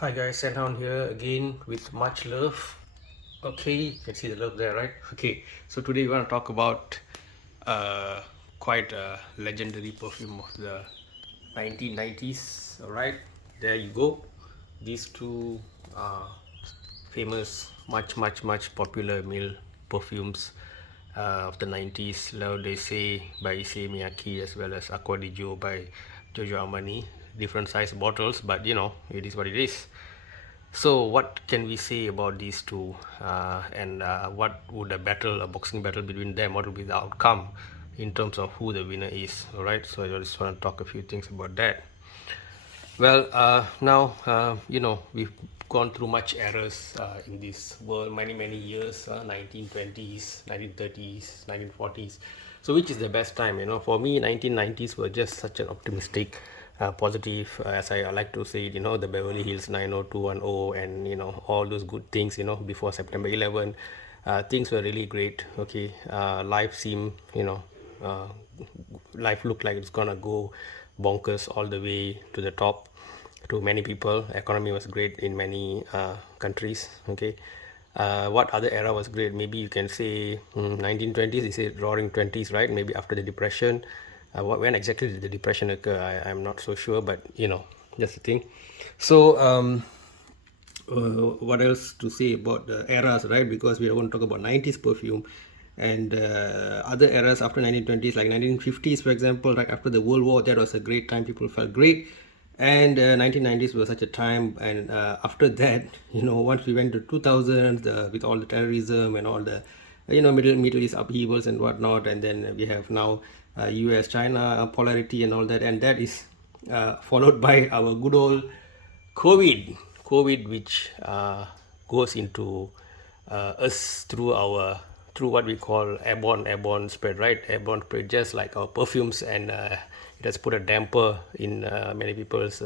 Hi guys, Senhan here again with much love. Okay, you can see the love there, right? Okay, so today we want to talk about uh, quite a legendary perfume of the 1990s. All right, there you go. These two famous, much popular male perfumes of the 90s. Love They Say by Issey Miyake as well as Acqua by Giorgio Armani. Different size bottles, but it is what it is. So, what can we say about these two, and what would a boxing battle between them, what would be the outcome in terms of who the winner is? All right. So, I just want to talk a few things about that. Well, now we've gone through much eras in this world, many years, 1920s, 1930s, 1940s. So, which is the best time? For me, 1990s were just such an optimistic, positive, as I like to say, the Beverly Hills 90210, and all those good things. Before September 11, things were really great. Okay, life seemed, uh, life looked like it's gonna go bonkers all the way to the top. To many people, economy was great in many countries. Okay, what other era was great? Maybe you can say 1920s. You say roaring 20s, right? Maybe after the depression. When exactly did the depression occur? I'm not so sure, but that's the thing. So what else to say about the eras, right? Because we are going to talk about 90s perfume and other eras after 1920s, like 1950s, for example, like after the World War. That was a great time. People felt great. And 1990s was such a time. And after that, once we went to 2000s, with all the terrorism and all the, Middle East upheavals and whatnot. And then we have now US, China polarity and all that. And that is followed by our good old COVID, which goes into us through what we call airborne spread, right? Airborne spread, just like our perfumes, and it has put a damper in many people's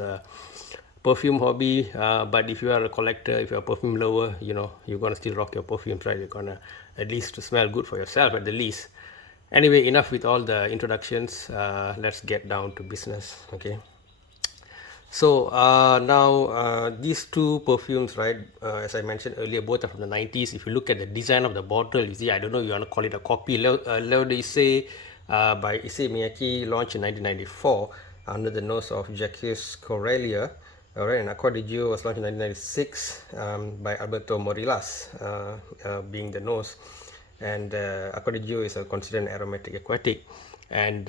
perfume hobby. But if you are a collector, if you're a perfume lover, you're gonna still rock your perfumes, right? You're gonna at least smell good for yourself at the least. Anyway, enough with all the introductions. Let's get down to business, okay? So now these two perfumes, right? As I mentioned earlier, both are from the 90s. If you look at the design of the bottle, you see, I don't know, you want to call it a copy. Leo de Issey by Issey Miyake, launched in 1994 under the nose of Jacques Corellia. All right, and Acqua was launched in 1996 by Alberto Morillas, being the nose. And Acqua is considered an aromatic aquatic. And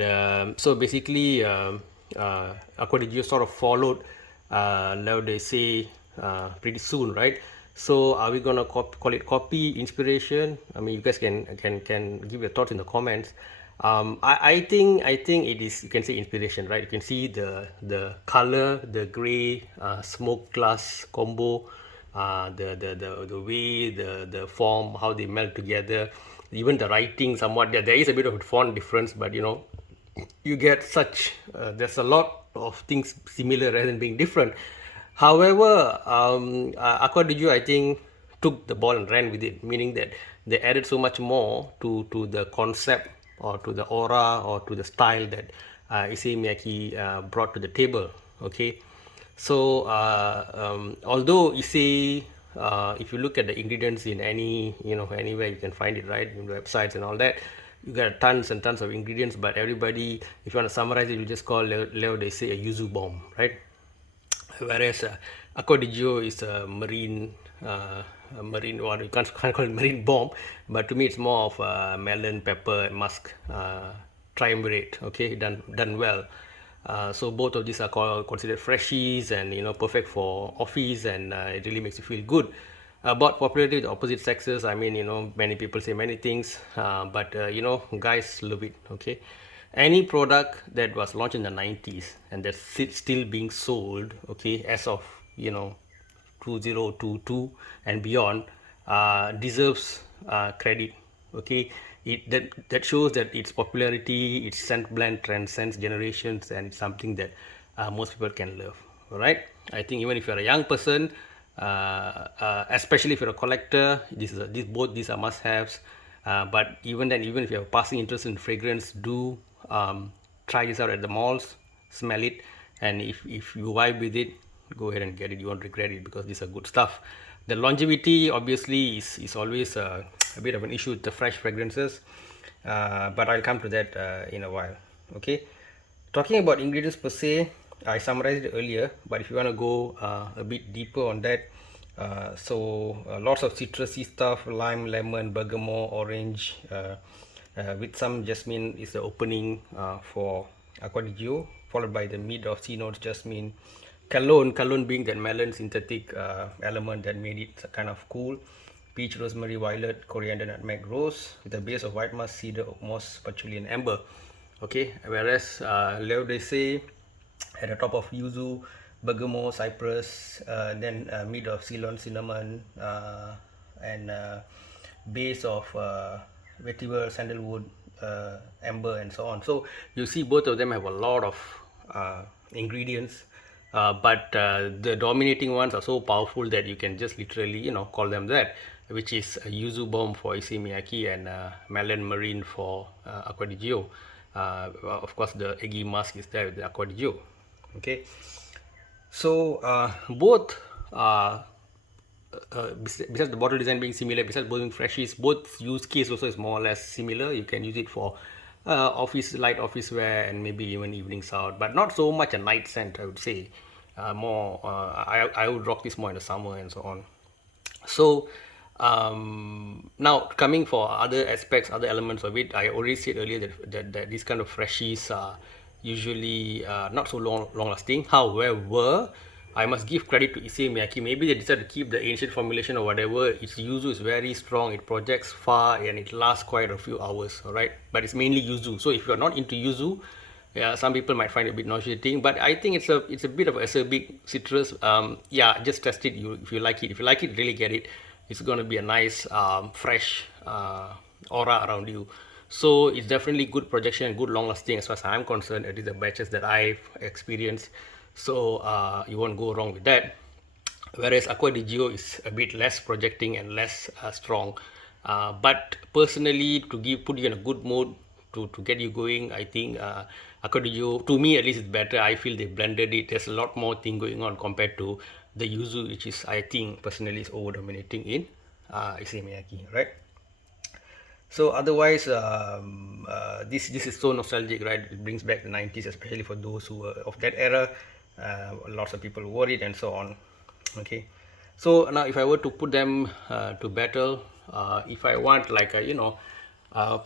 so basically, Acqua sort of followed now they say pretty soon, right? So are we gonna call it copy, inspiration? I mean, you guys can give your thoughts in the comments. I think it is, you can say, inspiration, right? You can see the color, the gray smoke glass combo, the way the form, how they melt together, even the writing somewhat. There is a bit of a font difference, but you get such there's a lot of things similar rather than being different. However, Aqua I think took the ball and ran with it, meaning that they added so much more to the concept, or to the aura, or to the style that Issey Miyake brought to the table. Okay, so although Issey, if you look at the ingredients in anywhere you can find it, right, in websites and all that, you got tons and tons of ingredients. But everybody, if you want to summarize it, you just call Leo they say a yuzu bomb, right? Whereas Acqua is a marine, or you can't call it marine bomb, but to me it's more of a melon, pepper, and musk triumvirate. Okay, done well. So both of these are considered freshies, and perfect for office, and it really makes you feel good. About popularity with opposite sexes, I mean, many people say many things, but guys love it. Okay, any product that was launched in the 90s and that's still being sold, okay, as of 2022 and beyond, deserves credit. Okay, that shows that its popularity, its scent blend transcends generations, and it's something that most people can love. All right, I think even if you're a young person, especially if you're a collector, both these are must-haves. But even then, even if you have a passing interest in fragrance, do try this out at the malls, smell it, and if you vibe with it, go ahead and get it. You won't regret it because these are good stuff. The longevity obviously is always a bit of an issue with the fresh fragrances, but I'll come to that in a while. Okay, talking about ingredients per se, I summarized it earlier, but if you want to go a bit deeper on that, lots of citrusy stuff: lime, lemon, bergamot, orange, with some jasmine is the opening for Acqua di Gio, followed by the mid of C notes, jasmine, cologne being that melon synthetic element that made it kind of cool, peach, rosemary, violet, coriander, nutmeg, rose, with a base of white musk, cedar, oak moss, patchouli, and amber. Okay, whereas Leo de say at the top of yuzu, bergamot, cypress, then mid of Ceylon cinnamon, and base of vetiver, sandalwood, amber, and so on. So you see both of them have a lot of ingredients, but the dominating ones are so powerful that you can just literally, call them that, which is yuzu bomb for Issey miyake and melon marine for Acqua di Gio. Of course, the eggy musk is there with the Acqua di Gio. Okay, so both besides the bottle design being similar, besides both being freshies, both use case also is more or less similar. You can use it for light office wear, and maybe even evenings out, but not so much a night scent, I would say. I would rock this more in the summer and so on. So now coming for other aspects, other elements of it, I already said earlier that these kind of freshies are usually not so long lasting. However, I must give credit to Issey miyake. Maybe they decided to keep the ancient formulation or whatever. Its yuzu is very strong. It projects far and it lasts quite a few hours. All right, but it's mainly yuzu. So if you're not into yuzu, yeah, some people might find it a bit nauseating, but I think it's a bit of acerbic citrus. Yeah, just test it. If you like it, really get it. It's going to be a nice, fresh aura around you. So it's definitely good projection and good long lasting as far as I'm concerned. It is the batches that I've experienced. So you won't go wrong with that. Whereas Acqua di Gio is a bit less projecting and less strong. But personally, to put you in a good mood, to get you going, I think Acqua di Gio, to me at least, it's better. I feel they blended it. There's a lot more thing going on compared to the yuzu, which is, I think personally, is over dominating in Issey miyake, right? So otherwise, this is so nostalgic, right? It brings back the 90s, especially for those who were of that era. Lots of people worried and so on. Okay, so now if I were to put them to battle, if I want like a,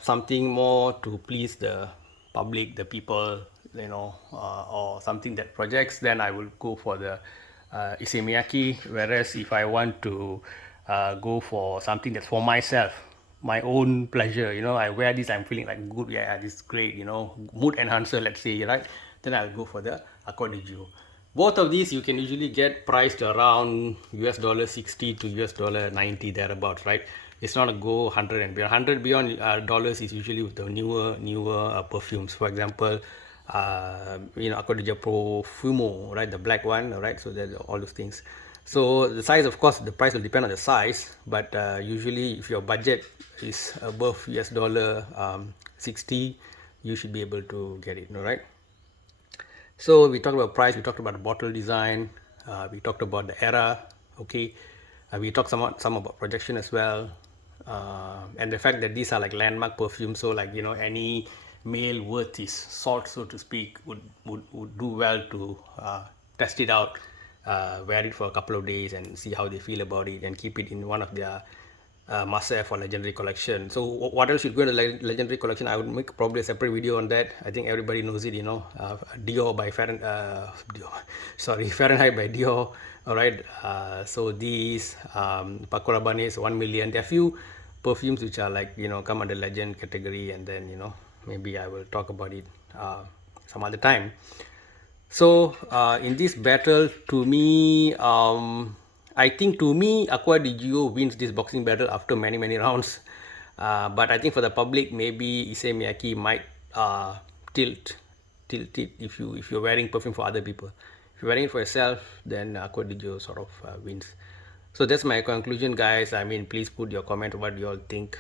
something more to please the public, the people, or something that projects, then I will go for the Issey miyake. Whereas if I want to go for something that's for myself, my own pleasure, I wear this, I'm feeling like good, yeah, this is great, mood enhancer, let's say, right? Then I'll go for the Acqua di Gio. Both of these you can usually get priced around $60 to $90 thereabouts, right? It's not a go 100 and beyond. 100 beyond dollars is usually with the newer perfumes. For example, Acqua di Gio Profumo, right? The black one, right? So there's all those things. So the size, of course, the price will depend on the size, but usually if your budget is above $60, you should be able to get it, right? So we talked about price, we talked about the bottle design, we talked about the era, okay, we talked some about projection as well, and the fact that these are like landmark perfumes, so like any male worth his salt, so to speak, would do well to test it out, wear it for a couple of days and see how they feel about it, and keep it in one of their must-have or legendary collection. So what else should go in the legendary collection? I would make probably a separate video on that. I think everybody knows it, Dior by Fahrenheit by Dior. All right. So these Paco Rabanne's 1 million. There are few perfumes which are like come under legend category, and then maybe I will talk about it some other time. So in this battle, to me, I think Acqua di Gio wins this boxing battle after many rounds. But I think for the public, maybe Issey miyake might tilt it if you're wearing perfume for other people. If you're wearing it for yourself, then Acqua di Gio sort of wins. So that's my conclusion, guys. I mean, please put your comment what you all think,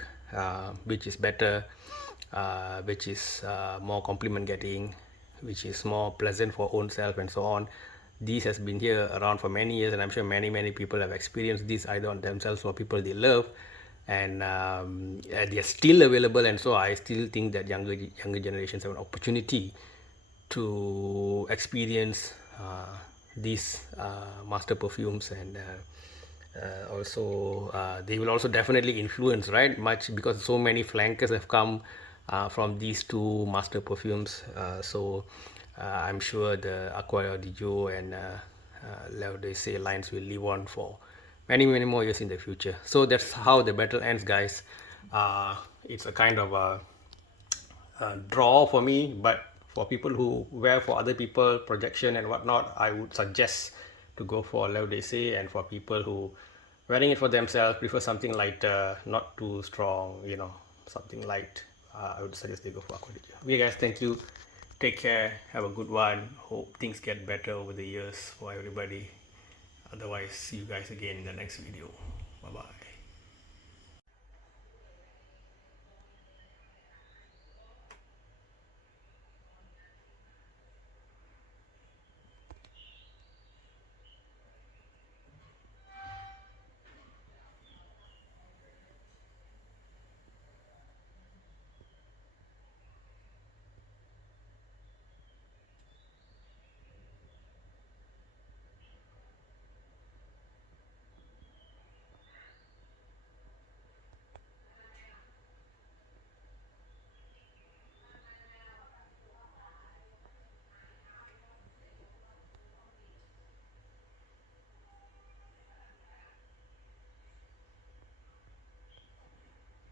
which is better, which is more compliment getting, which is more pleasant for own self, and so on. These has been here around for many years, and I'm sure many people have experienced this either on themselves or people they love, and they are still available. And so I still think that younger generations have an opportunity to experience these master perfumes, and also they will also definitely influence, right, much, because so many flankers have come from these two master perfumes. I'm sure the Acqua di Gio and they say lines will live on for many more years in the future. So that's how the battle ends, guys. It's a kind of a draw for me, but for people who wear for other people projection and whatnot, I would suggest to go for Love They Say. And for people who wearing it for themselves, prefer something lighter, not too strong, something light, I would suggest they go for Aqua. Okay guys, thank you, take care, have a good one, hope things get better over the years for everybody. Otherwise, see you guys again in the next video. Bye bye.